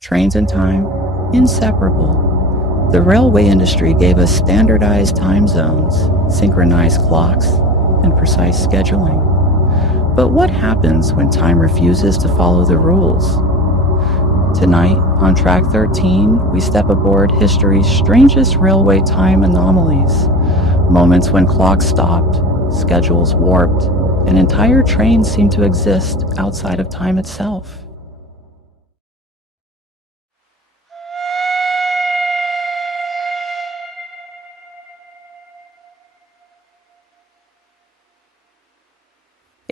Trains and time, inseparable. The railway industry gave us standardized time zones, synchronized clocks, and precise scheduling. But what happens when time refuses to follow the rules? Tonight, on Track 13, we step aboard history's strangest railway time anomalies. Moments when clocks stopped, schedules warped, and entire trains seemed to exist outside of time itself.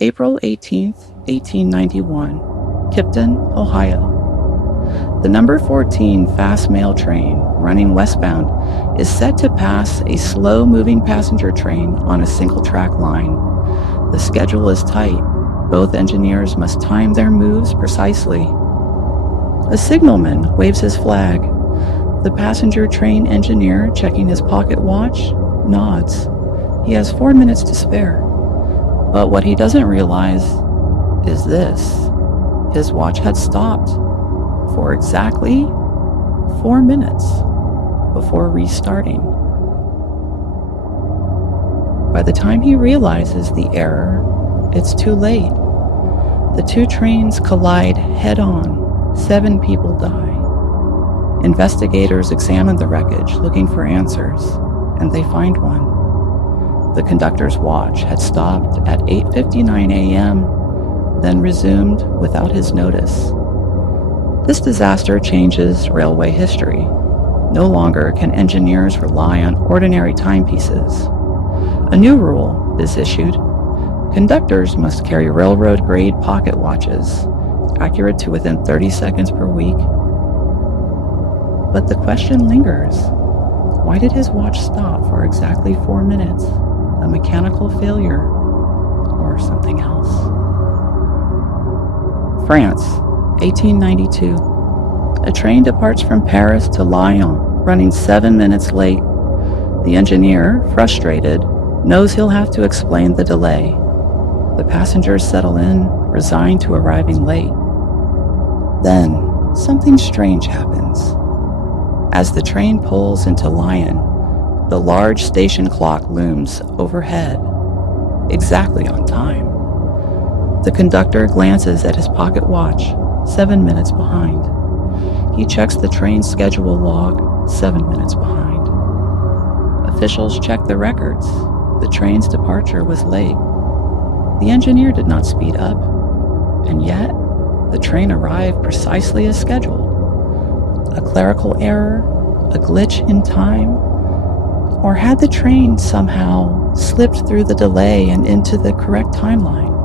April 18th, 1891, Kipton, Ohio. The number 14 fast mail train, running westbound, is set to pass a slow-moving passenger train on a single-track line. The schedule is tight. Both engineers must time their moves precisely. A signalman waves his flag. The passenger train engineer, checking his pocket watch, nods. He has 4 minutes to spare. But what he doesn't realize is this. His watch had stopped for exactly 4 minutes before restarting. By the time he realizes the error, it's too late. The two trains collide head-on. 7 people die. Investigators examine the wreckage looking for answers, and they find one. The conductor's watch had stopped at 8:59 a.m., then resumed without his notice. This disaster changes railway history. No longer can engineers rely on ordinary timepieces. A new rule is issued. Conductors must carry railroad-grade pocket watches, accurate to within 30 seconds per week. But the question lingers. Why did his watch stop for exactly 4 minutes? A mechanical failure, or something else? France, 1892. A train departs from Paris to Lyon, running 7 minutes late. The engineer, frustrated, knows he'll have to explain the delay. The passengers settle in, resigned to arriving late. Then, something strange happens. As the train pulls into Lyon, the large station clock looms overhead, exactly on time. The conductor glances at his pocket watch, 7 minutes behind. He checks the train's schedule log, 7 minutes behind. Officials check the records. The train's departure was late. The engineer did not speed up, and yet the train arrived precisely as scheduled. A clerical error, a glitch in time, or had the train somehow slipped through the delay and into the correct timeline?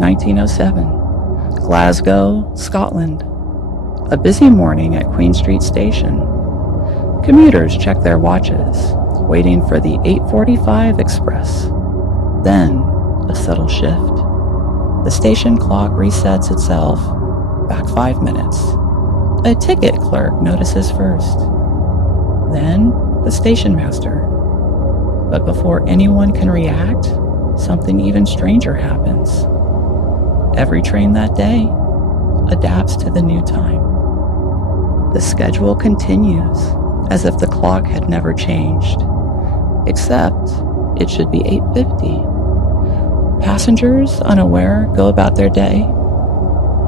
1907, Glasgow, Scotland. A busy morning at Queen Street Station. Commuters check their watches, waiting for the 8:45 express. Then, a subtle shift. The station clock resets itself back 5 minutes. A ticket clerk notices first. Then, the station master. But before anyone can react, something even stranger happens. Every train that day adapts to the new time. The schedule continues as if the clock had never changed, except it should be 8:50. Passengers, unaware, go about their day,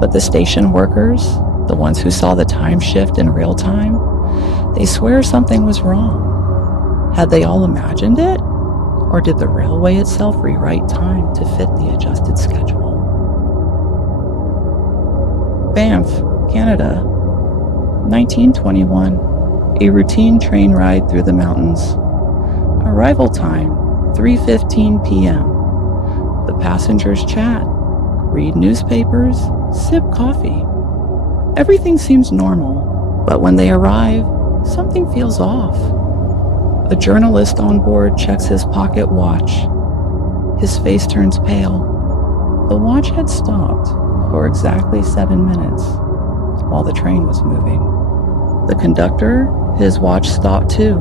but the station workers, the ones who saw the time shift in real time, they swear something was wrong. Had they all imagined it? Or did the railway itself rewrite time to fit the adjusted schedule? Banff, Canada, 1921. A routine train ride through the mountains. Arrival time, 3:15 p.m. The passengers chat, read newspapers, sip coffee. Everything seems normal, but when they arrive, something feels off. A journalist on board checks his pocket watch. His face turns pale. The watch had stopped for exactly 7 minutes while the train was moving. The conductor, his watch stopped too.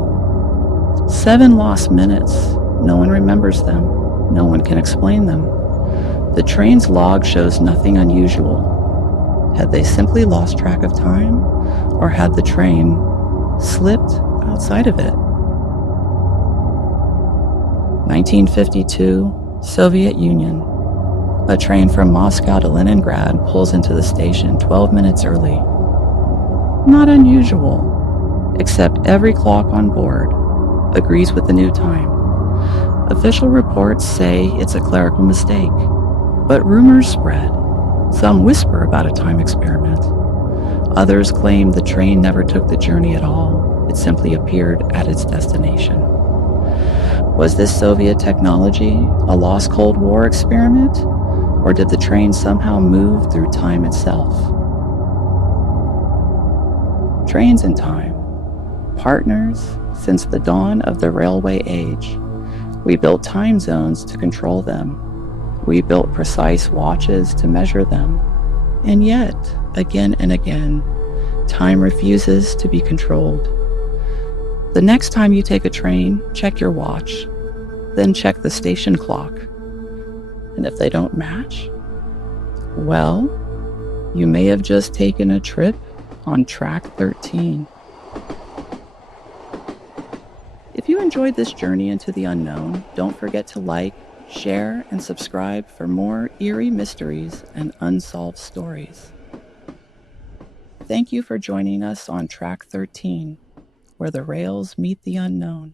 7 lost minutes. No one remembers them. No one can explain them. The train's log shows nothing unusual. Had they simply lost track of time, or had the train slipped outside of it? 1952, Soviet Union. A train from Moscow to Leningrad pulls into the station 12 minutes early. Not unusual, except every clock on board agrees with the new time. Official reports say it's a clerical mistake, but rumors spread. Some whisper about a time experiment. Others claim the train never took the journey at all. It simply appeared at its destination. Was this Soviet technology a lost Cold War experiment, or did the train somehow move through time itself? Trains in time, partners since the dawn of the railway age. We built time zones to control them. We built precise watches to measure them. And yet, again and again, time refuses to be controlled. The next time you take a train, check your watch, then check the station clock. And if they don't match, well, you may have just taken a trip on track 13. If you enjoyed this journey into the unknown, don't forget to like, share, and subscribe for more eerie mysteries and unsolved stories. Thank you for joining us on track 13, where the rails meet the unknown.